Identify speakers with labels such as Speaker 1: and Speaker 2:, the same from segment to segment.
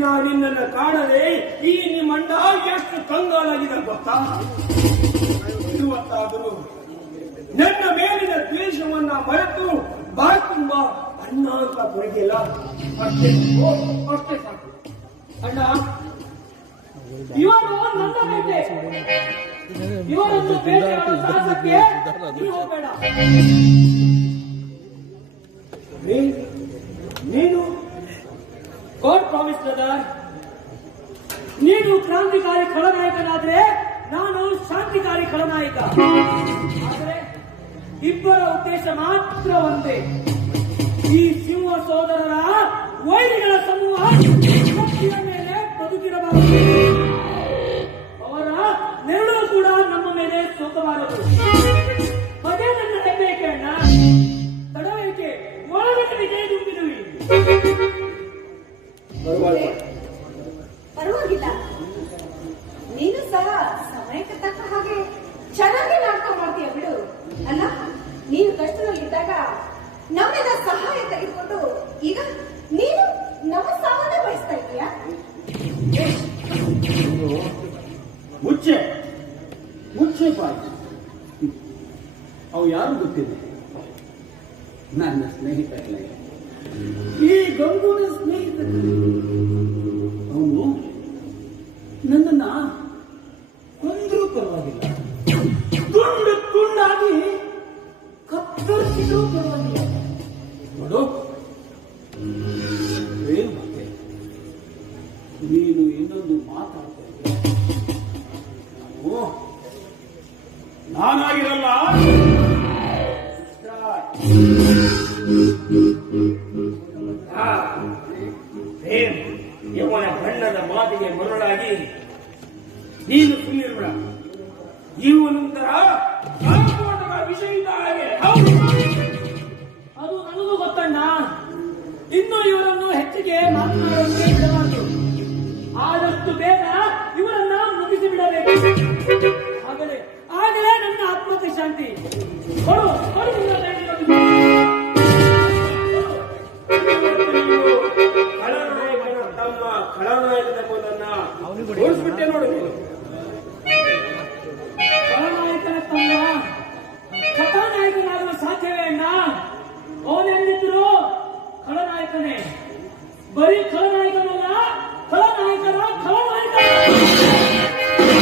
Speaker 1: ದಿನ ನಿನ್ನನ್ನು ಕಾಣದೆ ಈ ನಿಮ್ಮಣ್ಣ ಎಷ್ಟು ಕಂಗಾಲಾಗಿದೆ ಗೊತ್ತಾ? ಇವತ್ತಾದರೂ ನನ್ನ ಮೇಲಿನ ದ್ವೇಷವನ್ನ ಮರೆತು ಬಾಯಿ ತುಂಬ ಅಣ್ಣ ಅಂತ ಕೊರಗಿಲ್ಲ ಅಷ್ಟೇ ಅಷ್ಟೇ ಸಾಕು. ಅಣ್ಣ,
Speaker 2: ಇವರು ನನ್ನ ಬೇಟೆ ಇವರನ್ನು ಬೇಟೆಯಾಡುವ ಹೋಗಬೇಡ. ಖಳನಾಯಕನಾದ್ರೆ ನಾನು ಶಾಂತಿಕಾರಿ ಖಳನಾಯಕ. ಇಬ್ಬರ ಉದ್ದೇಶ ಮಾತ್ರ ಒಂದೇ. ಈ ಸಿಂಹ ಸೋದರರ ವೈರಿಗಳ ಸಮೂಹ ಮೇಲೆ ಬದುಕಿರಬಾರದು. ಅವರ ನೆರಳು ಕೂಡ ನಮ್ಮ ಮೇಲೆ ಸೋಕಬಾರದು ಅದೇ ನನ್ನ ಅಣ್ಣ ತಡವೇಕೆ ಒಳಗಡೆ ವಿಜಯ
Speaker 1: ಬರುವಾಗ
Speaker 3: ಪರವಾಗಿಲ್ಲ ನೀನು ಸಹ ಸಮಯಕ್ಕೆ ತಕ್ಕ ಹಾಗೆ ಚೆನ್ನಾಗಿ ನಾಟಕ ಮಾಡ್ತೀಯ ಬಿಡು ಅಲ್ಲ ನೀನು ಕಷ್ಟದಲ್ಲಿದ್ದಾಗ ನಮ್ಮಿಂದ ಸಹಾಯ ತೆಗೆದುಕೊಂಡು ಈಗ ನೀನು ನಮ್ಮ ಸಹಾಯ ಬಯಸ್ತಾ ಇದೀಯಾ
Speaker 1: ಮುಚ್ಚೆ. ಮುಚ್ಚೆ ಬಾಯಿ. ಅವು ಯಾರು ಗೊತ್ತಿಲ್ಲ? ನನ್ನ ಸ್ನೇಹಿತರೇ ಈ ಗಂಗೂನ ಸ್ನೇಹಿತ ಅವನು ನನ್ನನ್ನ ಕೊಂದರೂ ಪರವಾಗಿಲ್ಲ. ತುಂಡು ತುಂಡಾಗಿ ಕತ್ತರಿಸಿದ್ರೂ ಪರವಾಗಿಲ್ಲ. ಏನು ಮತ್ತೆ ನೀನು ಇನ್ನೊಂದು ಮಾತಾಡ್ತಾ. ನಾನು ನಾನಾಗಿರಲ್ಲ? ಇವನ ಬಣ್ಣದ ಮಾತಿಗೆ ಮರಳಾಗಿ, ನೀನು ಸುಳ್ಳಿರ್ಬೇಡ ಇವನಂತರ ಇದ್ದ ಹಾಗೆ.
Speaker 2: ಆದಷ್ಟು ಬೇಗ ಇವರನ್ನ ಮುಗಿಸಿ ಬಿಡಬೇಕು ಆಗಲೇ ಆಗಲೇ ನನ್ನ ಆತ್ಮಕ್ಕೆ ಶಾಂತಿ.
Speaker 1: ತಮ್ಮ ಮೊದಲನ್ನ ಓಡಿಸ್ಬಿಟ್ಟೆ ನೋಡು ನೀನು
Speaker 2: ಖಳನಾಯಕನ ತಮ್ಮ ಕಥಾನಾಯಕನಾಗಲು ಸಾಧ್ಯವೇ ಅಣ್ಣ? ಅವನೆಲ್ಲಿದ್ರು ಖಳನಾಯಕನೇ ಬರೀ ಖಳನಾಯಕನಲ್ಲ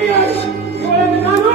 Speaker 1: ಈ ಕೈಯಾಡಿ ಇವಳನ್ನು ನಾನು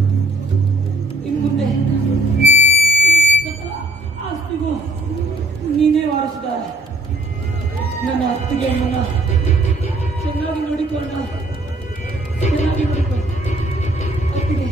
Speaker 2: ಅತ್ತಿಗೆ ಅಮ್ಮನ. ಚೆನ್ನಾಗಿ ನೋಡಿಕೊಂಡ ಚೆನ್ನಾಗಿ
Speaker 1: ನೋಡಿಕೊಂಡು ಅತ್ತಿಗೆ